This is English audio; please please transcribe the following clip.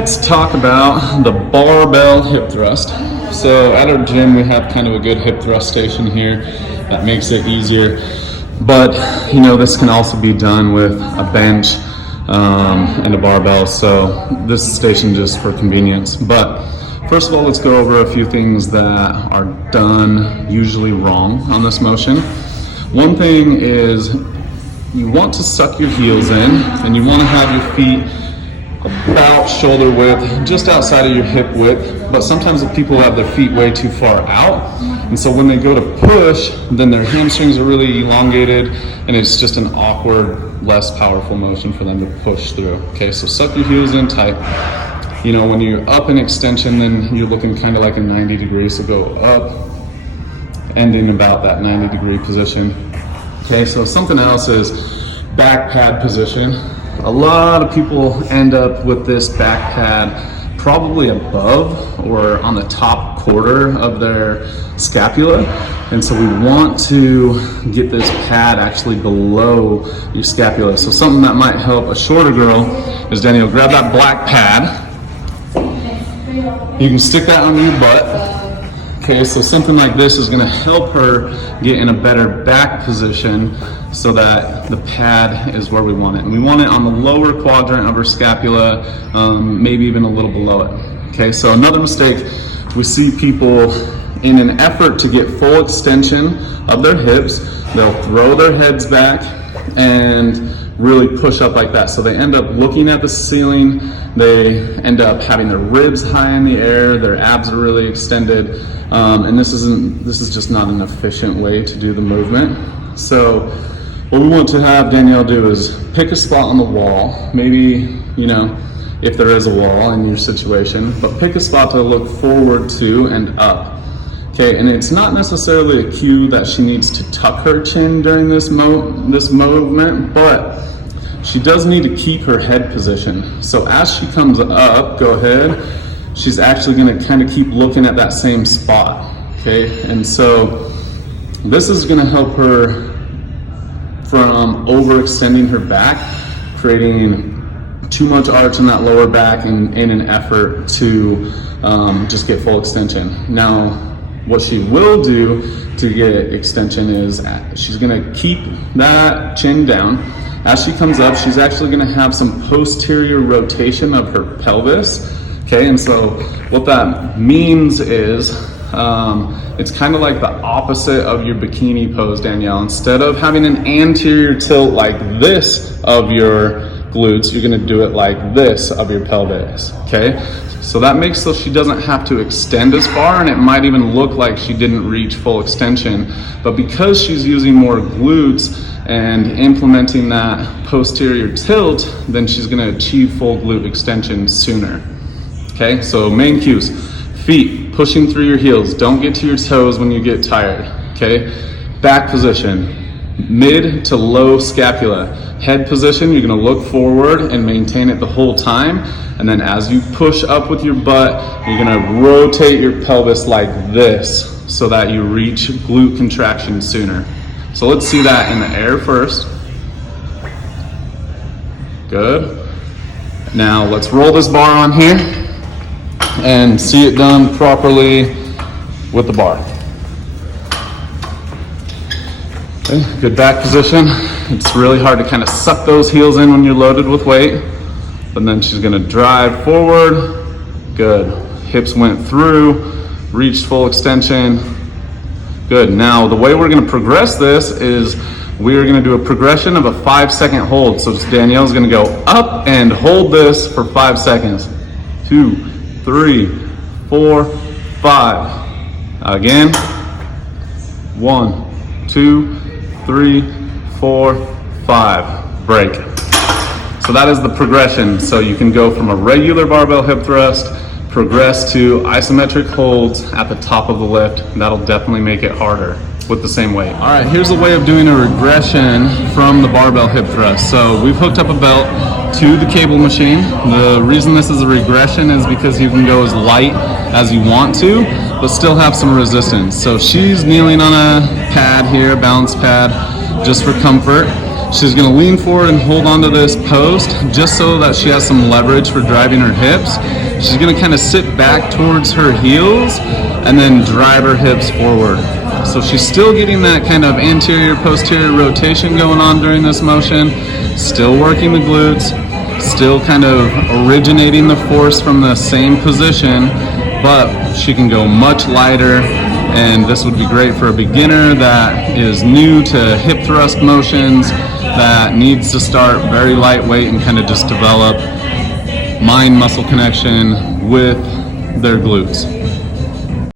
Let's talk about the barbell hip thrust. So at our gym, we have kind of a good hip thrust station here that makes it easier. But you know, this can also be done with a bench and a barbell. So this station just for convenience. But first of all, let's go over a few things that are done usually wrong on this motion. One thing is you want to suck your heels in and you want to have your feet about shoulder width, just outside of your hip width. But sometimes people have their feet way too far out, and so when they go to push, then their hamstrings are really elongated and it's just an awkward, less powerful motion for them to push through. Okay, so suck your heels in tight. You know, when you're up in extension, then you're looking kind of like a 90 degrees, so go up, ending about that 90 degree position. Okay, so something else is back pad position. A lot of people end up with this back pad probably above or on the top quarter of their scapula. And so we want to get this pad actually below your scapula. So something that might help a shorter girl is, Danielle, grab that black pad. You can stick that under your butt. Okay, so something like this is going to help her get in a better back position so that the pad is where we want it. And we want it on the lower quadrant of her scapula, maybe even a little below it. Okay, so another mistake, we see people in an effort to get full extension of their hips, they'll throw their heads back and really push up like that. So they end up looking at the ceiling, they end up having their ribs high in the air, their abs are really extended, and this is just not an efficient way to do the movement. So what we want to have Danielle do is pick a spot on the wall, maybe, you know, if there is a wall in your situation, but pick a spot to look forward to and up. Okay, and it's not necessarily a cue that she needs to tuck her chin during this movement, but she does need to keep her head position. So as she comes up, go ahead, she's actually going to kind of keep looking at that same spot. Okay, and so this is going to help her from overextending her back, creating too much arch in that lower back in an effort to just get full extension. Now, what she will do to get extension is she's going to keep that chin down. As she comes up, she's actually going to have some posterior rotation of her pelvis. Okay, and so what that means is it's kind of like the opposite of your bikini pose, Danielle. Instead of having an anterior tilt like this of your glutes, you're going to do it like this of your pelvis. Okay, so that makes so she doesn't have to extend as far, and it might even look like she didn't reach full extension. But because she's using more glutes and implementing that posterior tilt, then she's going to achieve full glute extension sooner. Okay, so main cues: feet pushing through your heels. Don't get to your toes when you get tired. Okay, back position, mid to low scapula. Head position, you're going to look forward and maintain it the whole time. And then as you push up with your butt, you're going to rotate your pelvis like this so that you reach glute contraction sooner. So let's see that in the air first. Good. Now let's roll this bar on here and see it done properly with the bar. Okay, good back position. It's really hard to kind of suck those heels in when you're loaded with weight. But then she's going to drive forward. Good. Hips went through, reached full extension. Good. Now the way we're going to progress this is we're going to do a progression of a 5-second hold. So Danielle's going to go up and hold this for 5 seconds. 2, 3, 4, 5. Again. 1, 2, 3, 4, 5. Break. So that is the progression. So you can go from a regular barbell hip thrust, progress to isometric holds at the top of the lift. That'll definitely make it harder with the same weight. All right, here's a way of doing a regression from the barbell hip thrust. So we've hooked up a belt to the cable machine. The reason this is a regression is because you can go as light as you want to, but still have some resistance. So she's kneeling on a pad here, balance pad, just for comfort. She's gonna lean forward and hold onto this post just so that she has some leverage for driving her hips. She's gonna kind of sit back towards her heels and then drive her hips forward. So she's still getting that kind of anterior posterior rotation going on during this motion, still working the glutes, still kind of originating the force from the same position, but she can go much lighter, and this would be great for a beginner that is new to hip thrust motions, that needs to start very lightweight and kind of just develop mind muscle connection with their glutes.